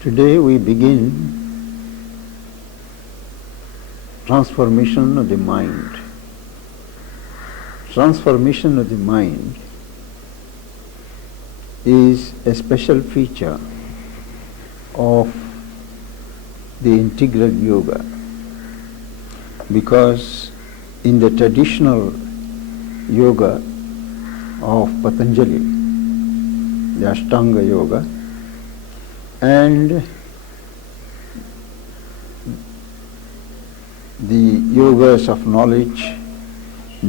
Today we begin transformation of the mind. Transformation of the mind is a special feature of the integral yoga, because in the traditional yoga of Patanjali, the Ashtanga yoga, and the yogas of knowledge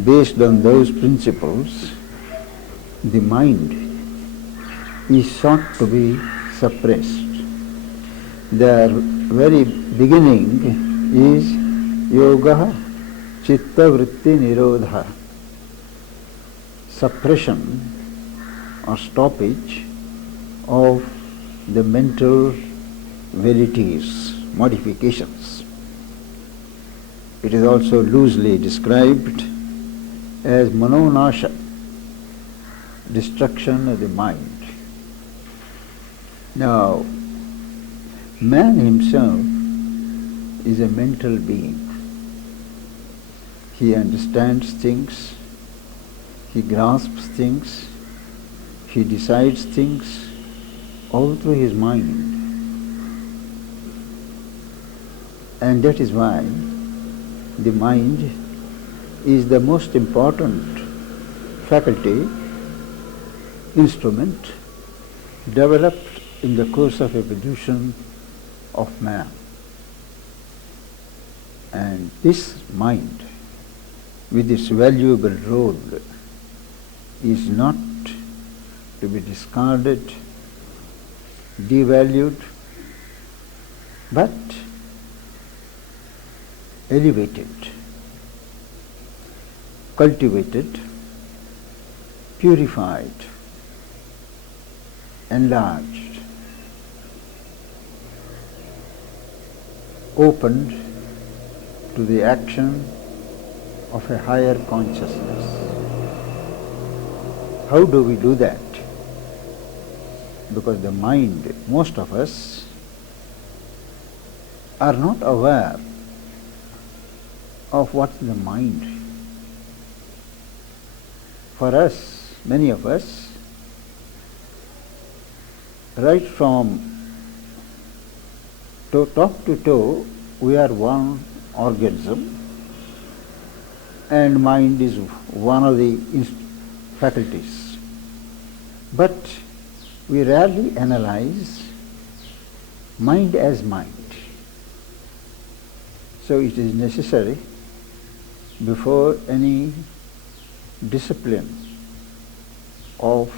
based on those principles, the mind is sought to be suppressed. Their very beginning is yoga chitta vritti nirodha, suppression or stoppage of the mental velities, modifications. It is also loosely described as manonasha, destruction of the mind. Now, man himself is a mental being. He understands things, he grasps things, he decides things all through his mind. And that is why the mind is the most important faculty, instrument developed in the course of evolution of man. And this mind, with its valuable role, is not to be discarded, devalued, but elevated, cultivated, purified, enlarged, opened to the action of a higher consciousness. How do we do that? Because the mind, most of us are not aware of what's the mind. For us, many of us, right from top to toe, we are one organism, and mind is one of the faculties. But we rarely analyze mind as mind. So it is necessary, before any discipline of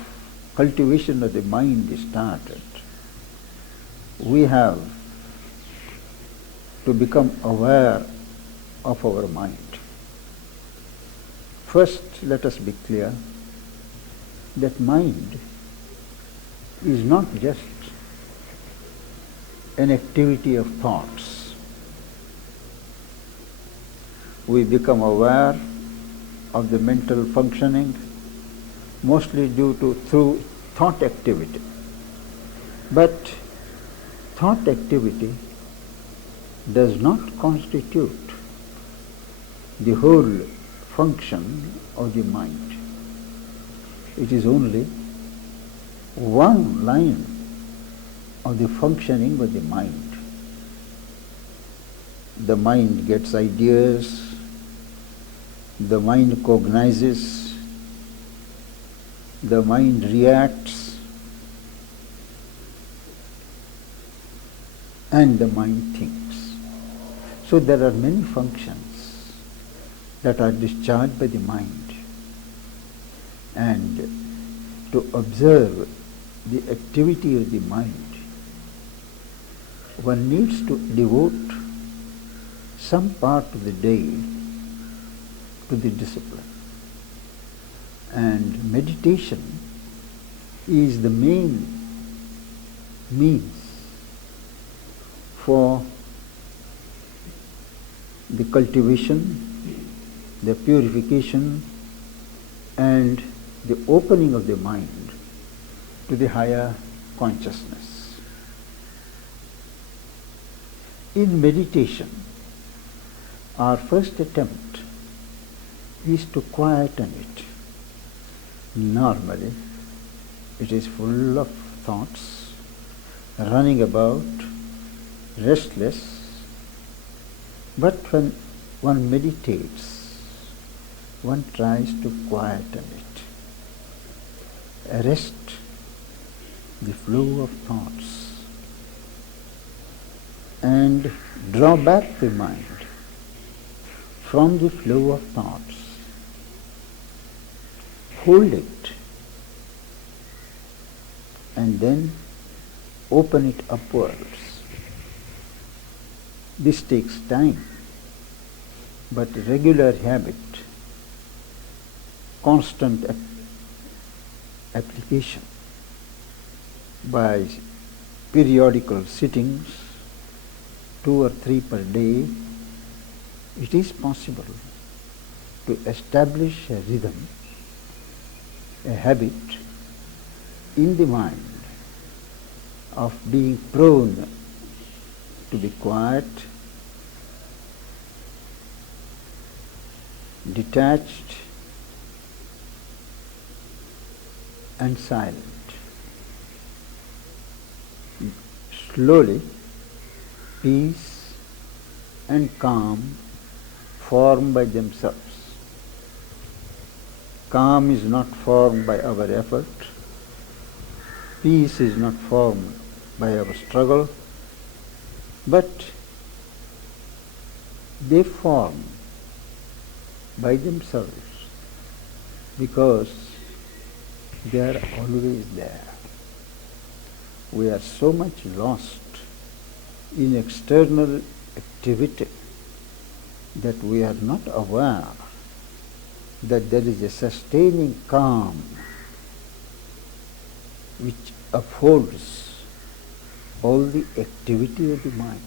cultivation of the mind is started, we have to become aware of our mind. First, let us be clear that mind is not just an activity of thoughts. We become aware of the mental functioning mostly through thought activity. But thought activity does not constitute the whole function of the mind. It is only one line of the functioning of the mind. The mind gets ideas, the mind cognizes, the mind reacts, and the mind thinks. So there are many functions that are discharged by the mind. And to observe the activity of the mind, one needs to devote some part of the day to the discipline. And meditation is the main means for the cultivation, the purification, and the opening of the mind to the higher consciousness. In meditation, our first attempt is to quieten it. Normally, it is full of thoughts, running about, restless. But when one meditates, one tries to quieten it, arrest the flow of thoughts, and draw back the mind from the flow of thoughts. Hold it and then open it upwards. This takes time, but regular habit, constant application by periodical sittings, 2 or 3 per day, it is possible to establish a rhythm, a habit in the mind of being prone to be quiet, detached, and silent. Slowly, peace and calm form by themselves. Calm is not formed by our effort. Peace is not formed by our struggle, but they form by themselves because they are always there. We are so much lost in external activity that we are not aware that there is a sustaining calm which upholds all the activity of the mind.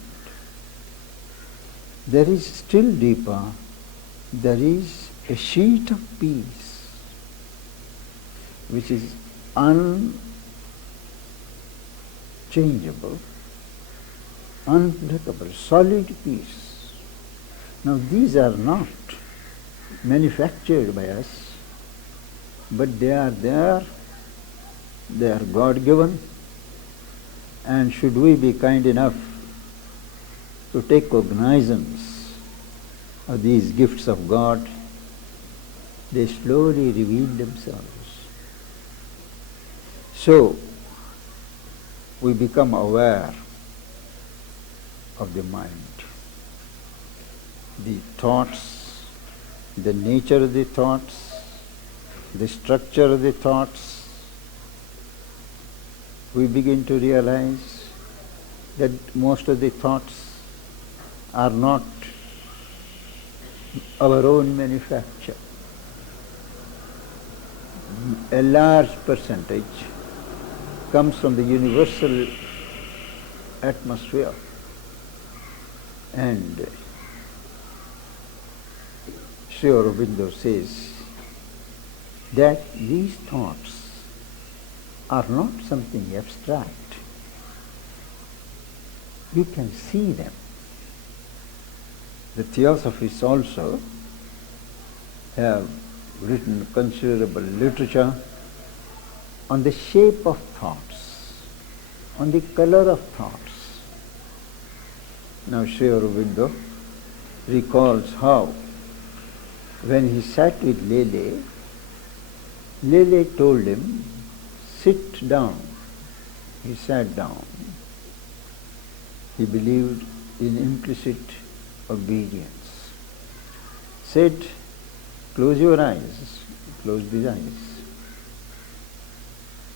There is still deeper, there is a sheet of peace which is unchangeable, unbreakable, solid peace. Now these are not manufactured by us, but they are there, they are God-given, and should we be kind enough to take cognizance of these gifts of God, they slowly reveal themselves. So, we become aware of the mind, the thoughts, the nature of the thoughts, the structure of the thoughts. We begin to realize that most of the thoughts are not our own manufacture. A large percentage comes from the universal atmosphere, and Sri Aurobindo says that these thoughts are not something abstract. You can see them. The theosophists also have written considerable literature on the shape of thoughts, on the color of thoughts. Now Sri Aurobindo recalls how when he sat with Lele, Lele told him, "Sit down." He sat down. He believed in implicit obedience. Said, "Close your eyes." He closed his eyes.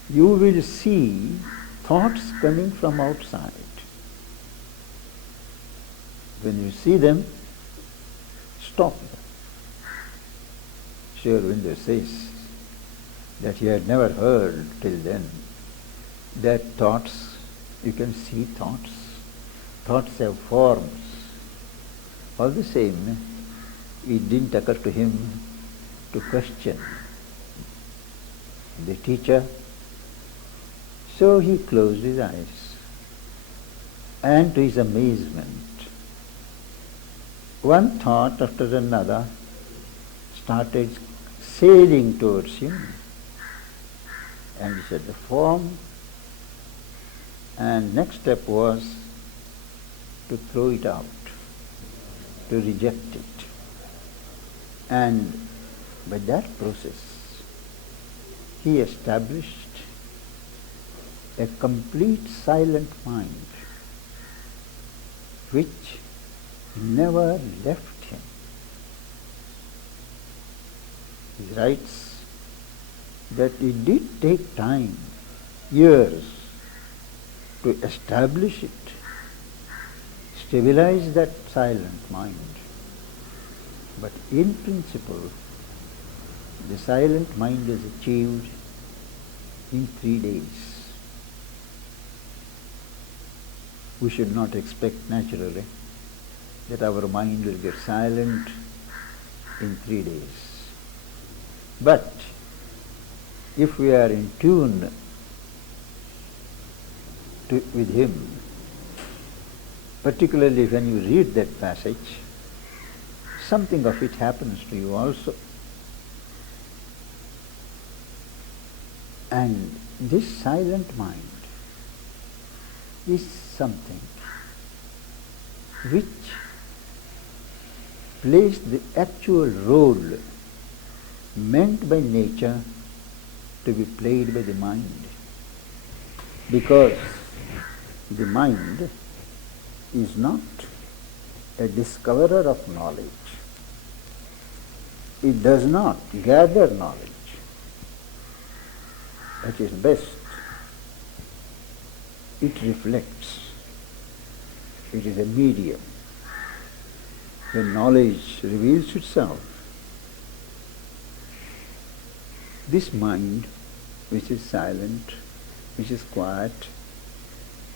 You will see thoughts coming from outside. When you see them, stop them. Sri Aurobindo says that he had never heard till then that thoughts, you can see thoughts. Thoughts have forms. All the same, it didn't occur to him to question the teacher. So he closed his eyes. And to his amazement, one thought after another started sailing towards him, and he said the form, and next step was to throw it out, to reject it. And by that process, he established a complete silent mind which never left him. He writes that it did take time, years, to establish it, stabilize that silent mind. But in principle, the silent mind is achieved in 3 days. We should not expect naturally that our mind will get silent in 3 days. But if we are in tune with him, particularly when you read that passage, something of it happens to you also. And this silent mind is something which plays the actual role meant by nature to be played by the mind. Because the mind is not a discoverer of knowledge. It does not gather knowledge. At its best, it reflects. It is a medium. When knowledge reveals itself, this mind, which is silent, which is quiet,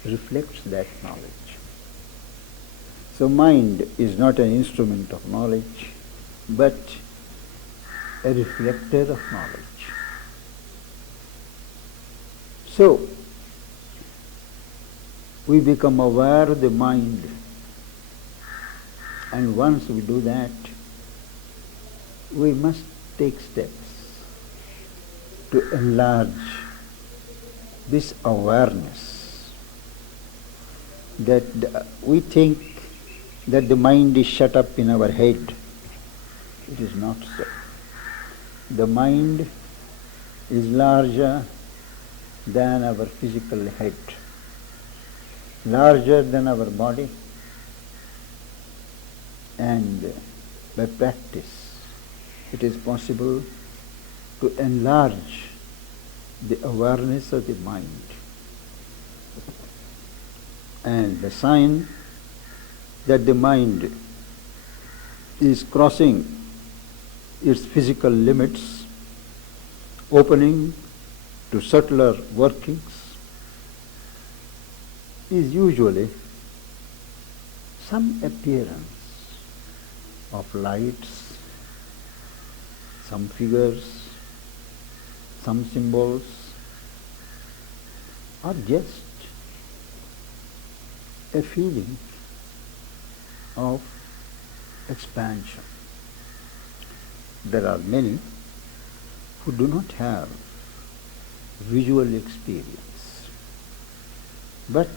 reflects that knowledge. So mind is not an instrument of knowledge, but a reflector of knowledge. So, we become aware of the mind, and once we do that, we must take steps to enlarge this awareness that we think that the mind is shut up in our head. It is not so. The mind is larger than our physical head, larger than our body, and by practice it is possible to enlarge the awareness of the mind. And the sign that the mind is crossing its physical limits, opening to subtler workings, is usually some appearance of lights, some figures, some symbols, or just a feeling of expansion. There are many who do not have visual experience, but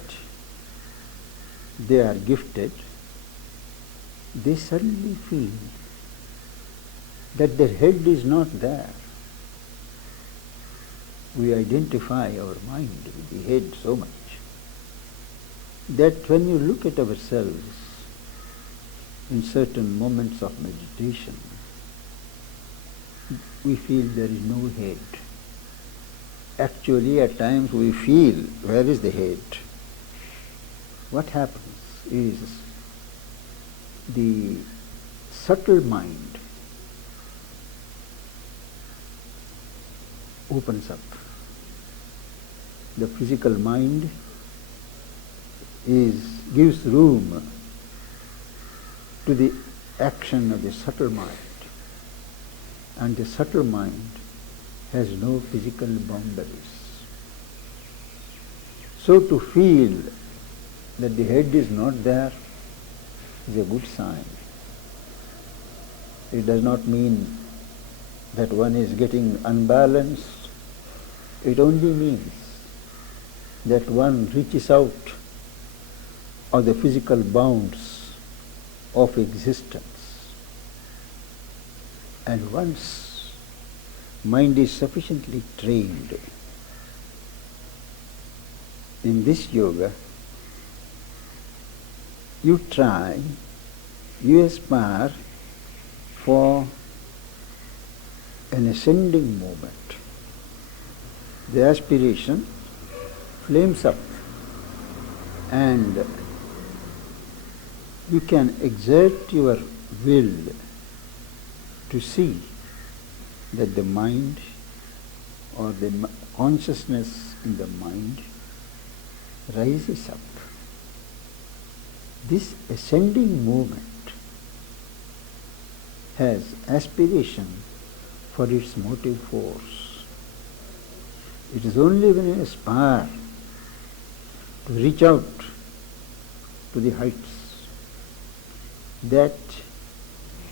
they are gifted. They suddenly feel that their head is not there. We identify our mind with the head so much that when you look at ourselves in certain moments of meditation, we feel there is no head. Actually, at times we feel, where is the head? What happens is the subtle mind opens up. The physical mind gives room to the action of the subtle mind, and the subtle mind has no physical boundaries. So to feel that the head is not there is a good sign. It does not mean that one is getting unbalanced. It only means that one reaches out of the physical bounds of existence. And once mind is sufficiently trained in this yoga, you aspire for an ascending movement. The aspiration flames up and you can exert your will to see that the mind or the consciousness in the mind rises up. This ascending movement has aspiration for its motive force. It is only when you aspire to reach out to the heights that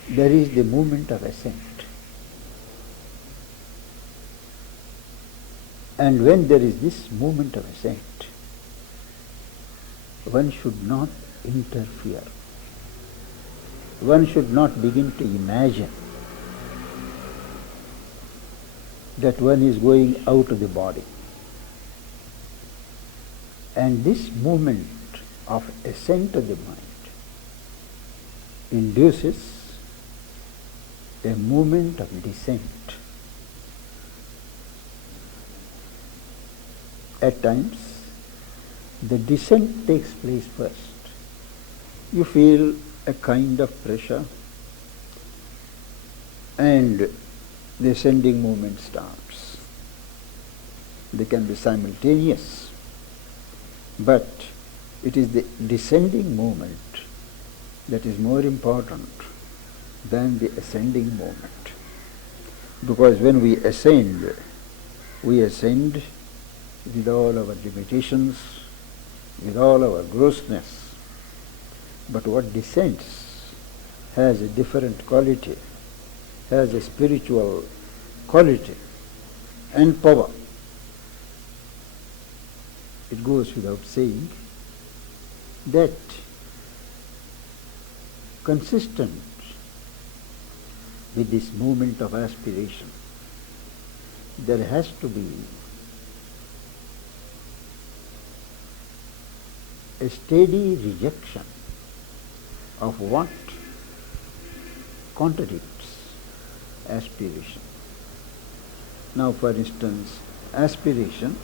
there is the movement of ascent. And when there is this movement of ascent, one should not interfere. One should not begin to imagine that one is going out of the body. And this movement of ascent of the mind induces a movement of descent. At times, the descent takes place first. You feel a kind of pressure and the ascending movement starts. They can be simultaneous, but it is the descending movement that is more important than the ascending movement. Because when we ascend with all our limitations, with all our grossness. But what descends has a different quality, has a spiritual quality and power. It goes without saying that consistent with this movement of aspiration, there has to be a steady rejection of what contradicts aspiration. Now, for instance, aspiration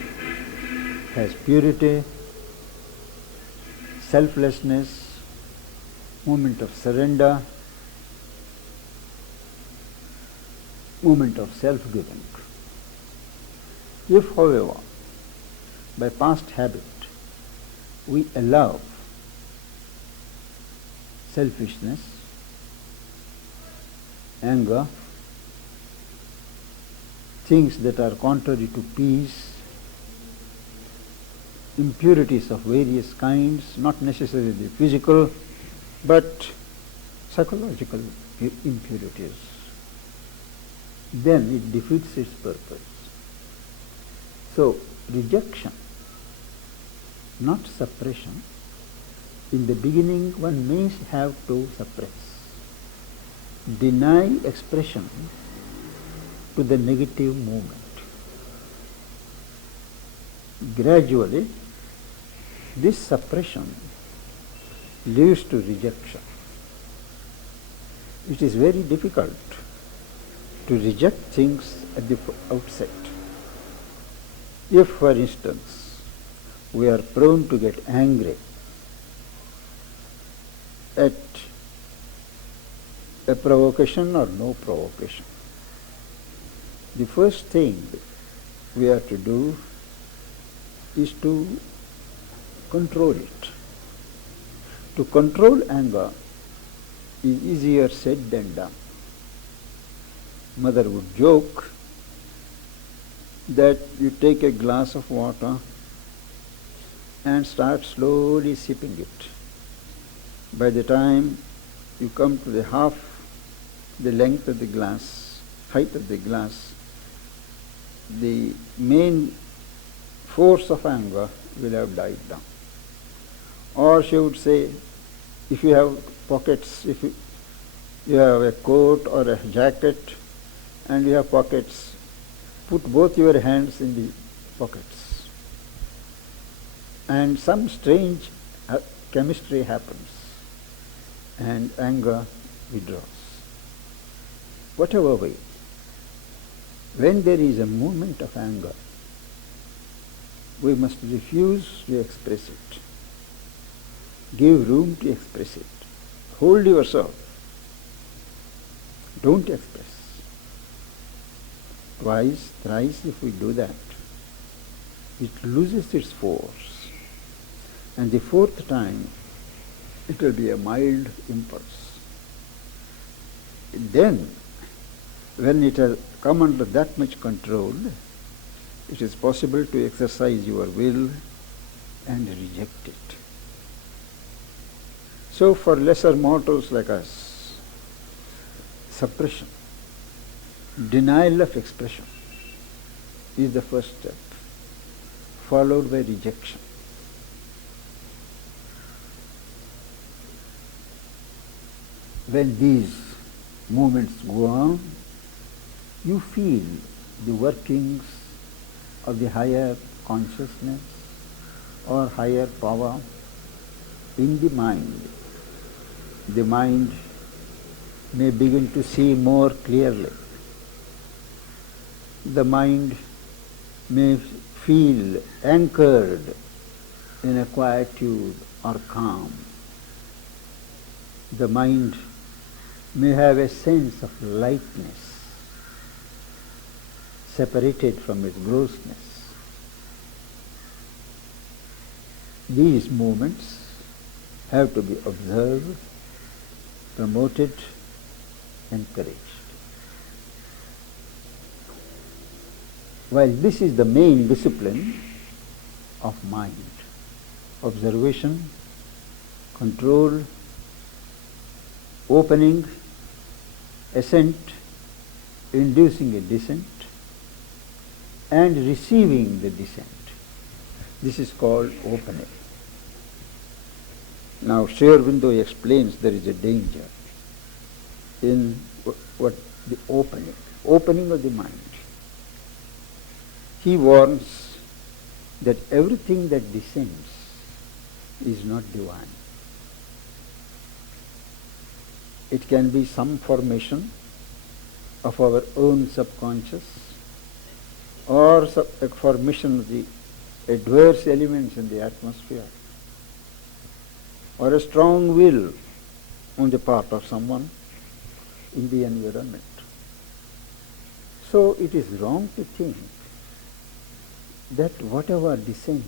has purity, selflessness, movement of surrender, movement of self-giving. If, however, by past habit, we allow selfishness, anger, things that are contrary to peace, impurities of various kinds, not necessarily physical, but psychological impurities, then it defeats its purpose. So, rejection, not suppression. In the beginning, one may have to suppress, deny expression to the negative movement. Gradually, this suppression leads to rejection. It is very difficult to reject things at the outset. If, for instance, we are prone to get angry at a provocation or no provocation, the first thing we have to do is to control it. To control anger is easier said than done. Mother would joke that you take a glass of water and start slowly sipping it. By the time you come to the half the length of the glass, height of the glass, the main force of anger will have died down. Or she would say, if you have pockets, if you have a coat or a jacket and you have pockets, put both your hands in the pockets. And some strange chemistry happens and anger withdraws. Whatever way, when there is a movement of anger, we must refuse to express it. Give room to express it. Hold yourself. Don't express. Twice, thrice, if we do that, it loses its force. And the fourth time, it will be a mild impulse. Then, when it has come under that much control, it is possible to exercise your will and reject it. So for lesser mortals like us, suppression, denial of expression is the first step, followed by rejection. When these movements go on, you feel the workings of the higher consciousness or higher power in the mind. The mind may begin to see more clearly. The mind may feel anchored in a quietude or calm. The mind may have a sense of lightness, separated from its grossness. These movements have to be observed, promoted, encouraged. While this is the main discipline of mind, observation, control, opening, ascent, inducing a descent, and receiving the descent. This is called opening. Now, Sri Aurobindo explains there is a danger in what the opening of the mind. He warns that everything that descends is not divine. It can be some formation of our own subconscious or a formation of the adverse elements in the atmosphere, or a strong will on the part of someone in the environment. So it is wrong to think that whatever descends,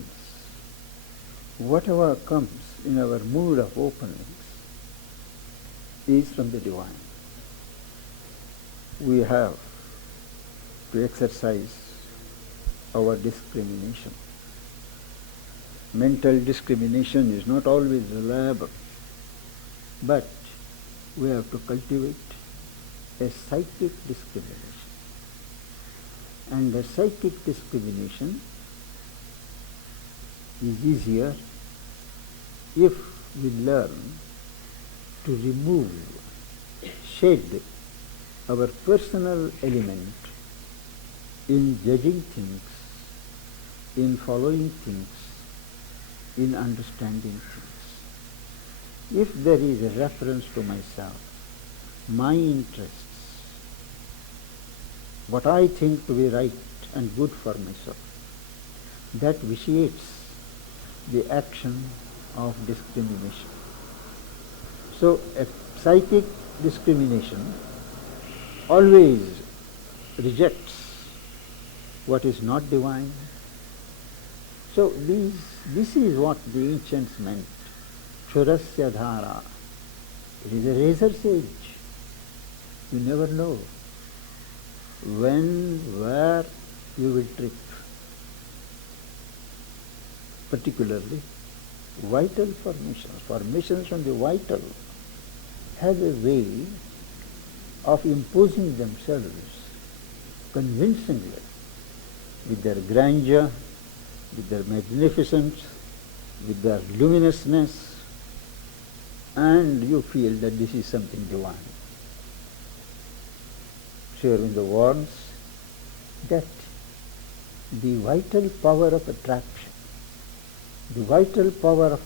whatever comes in our mood of openings is from the divine. We have to exercise our discrimination. Mental discrimination is not always reliable, but we have to cultivate a psychic discrimination. And the psychic discrimination is easier if we learn to remove, shed our personal element in judging things, in following things, in understanding things. If there is a reference to myself, my interests, what I think to be right and good for myself, that vitiates the action of discrimination. So a psychic discrimination always rejects what is not divine. So this is what the ancients meant. Shurasya dhara. It is a razor's edge. You never know when, where you will trip. Particularly vital formations from the vital have a way of imposing themselves convincingly with their grandeur, with their magnificence, with their luminousness, and you feel that this is something divine. Sri Aurobindo warns that the vital power of attraction, the vital power of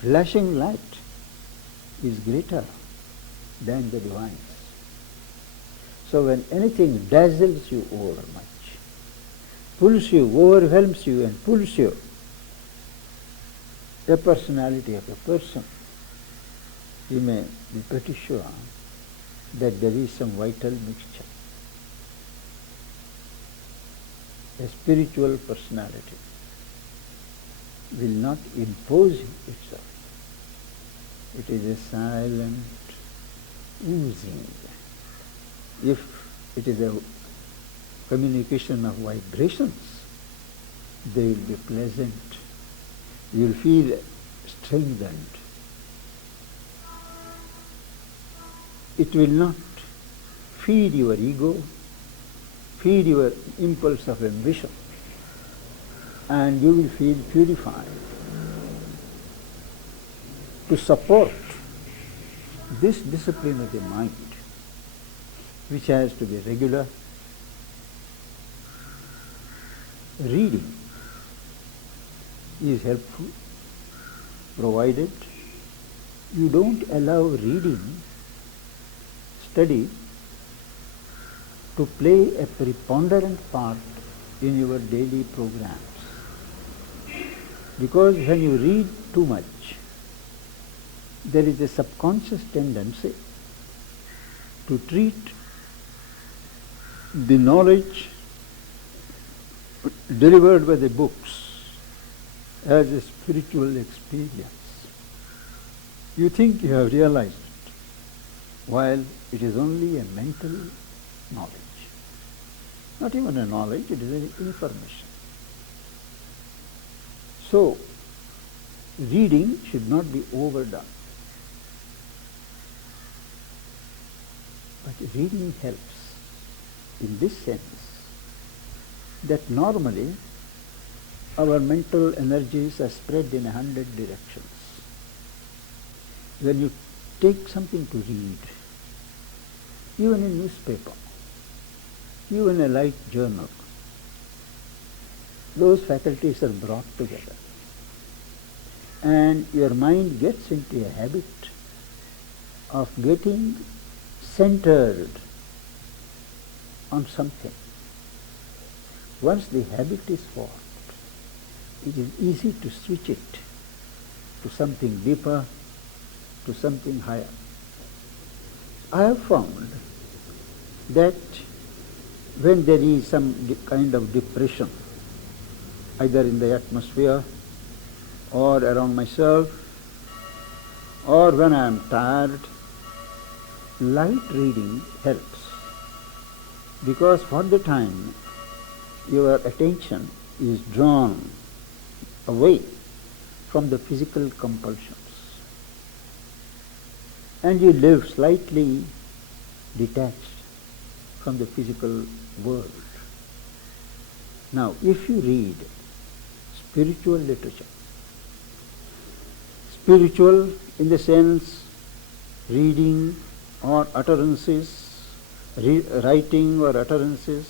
flashing light is greater than the divines. So when anything dazzles you overmuch, pulls you, overwhelms you and pulls you, a personality of a person, you may be pretty sure that there is some vital mixture. A spiritual personality will not impose itself. It is a silent oozing. If it is a communication of vibrations, they will be pleasant. You will feel strengthened. It will not feed your ego, feed your impulse of ambition, and you will feel purified. To support this discipline of the mind, which has to be regular, reading is helpful, provided you don't allow reading, study, to play a preponderant part in your daily programs. Because when you read too much, there is a subconscious tendency to treat the knowledge delivered by the books as a spiritual experience. You think you have realized it, while it is only a mental knowledge. Not even a knowledge, it is an information. So, reading should not be overdone. But reading helps in this sense that normally our mental energies are spread in 100 directions. When you take something to read, even a newspaper, even a light journal, those faculties are brought together. And your mind gets into a habit of getting centered on something. Once the habit is formed, it is easy to switch it to something deeper, to something higher. I have found that when there is some kind of depression, either in the atmosphere or around myself, or when I am tired, light reading helps, because for the time your attention is drawn away from the physical compulsions and you live slightly detached from the physical world. Now, if you read spiritual literature, spiritual in the sense reading or utterances, writing or utterances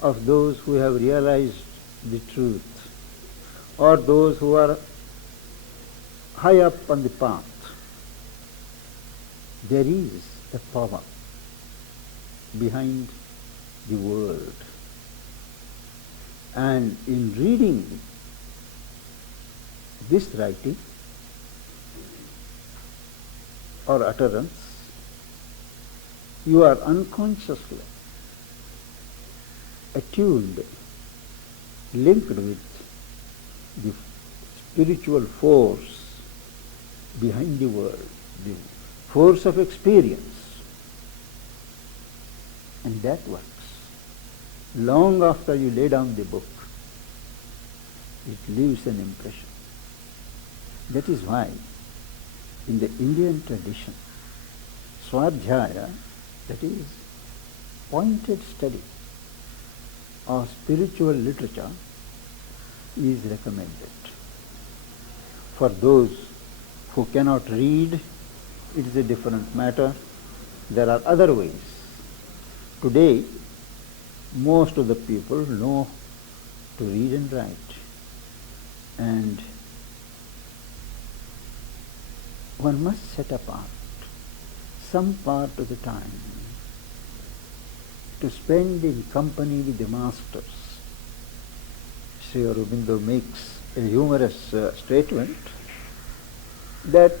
of those who have realized the truth, or those who are high up on the path, there is a power behind the word. And in reading this writing or utterance, you are unconsciously attuned, linked with the spiritual force behind the word, the force of experience. And that works. Long after you lay down the book, it leaves an impression. That is why in the Indian tradition, Swadhyaya, that is, pointed study of spiritual literature is recommended. For those who cannot read, it is a different matter. There are other ways. Today, most of the people know to read and write, and one must set apart some part of the time to spend in company with the masters. Sri Aurobindo makes a humorous statement that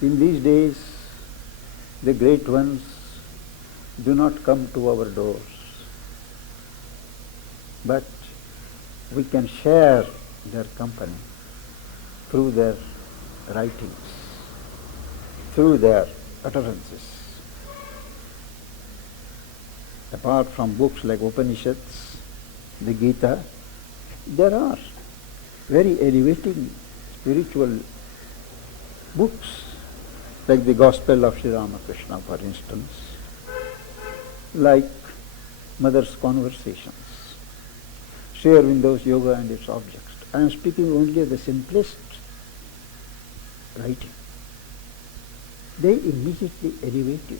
in these days the great ones do not come to our doors, but we can share their company through their writings, through their utterances. Apart from books like Upanishads, the Gita, there are very elevating spiritual books like the Gospel of Sri Ramakrishna, for instance, like Mother's Conversations, Sri Aurobindo's Yoga and its Objects. I am speaking only of the simplest writing. They immediately elevate you.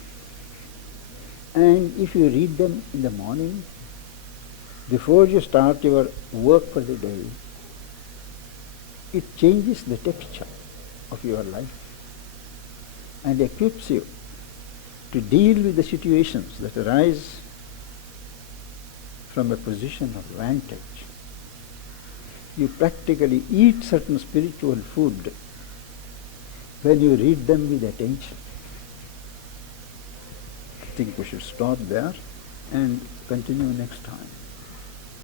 And if you read them in the morning, before you start your work for the day, it changes the texture of your life and equips you to deal with the situations that arise from a position of vantage. You practically eat certain spiritual food when you read them with attention. I think we should stop there and continue next time.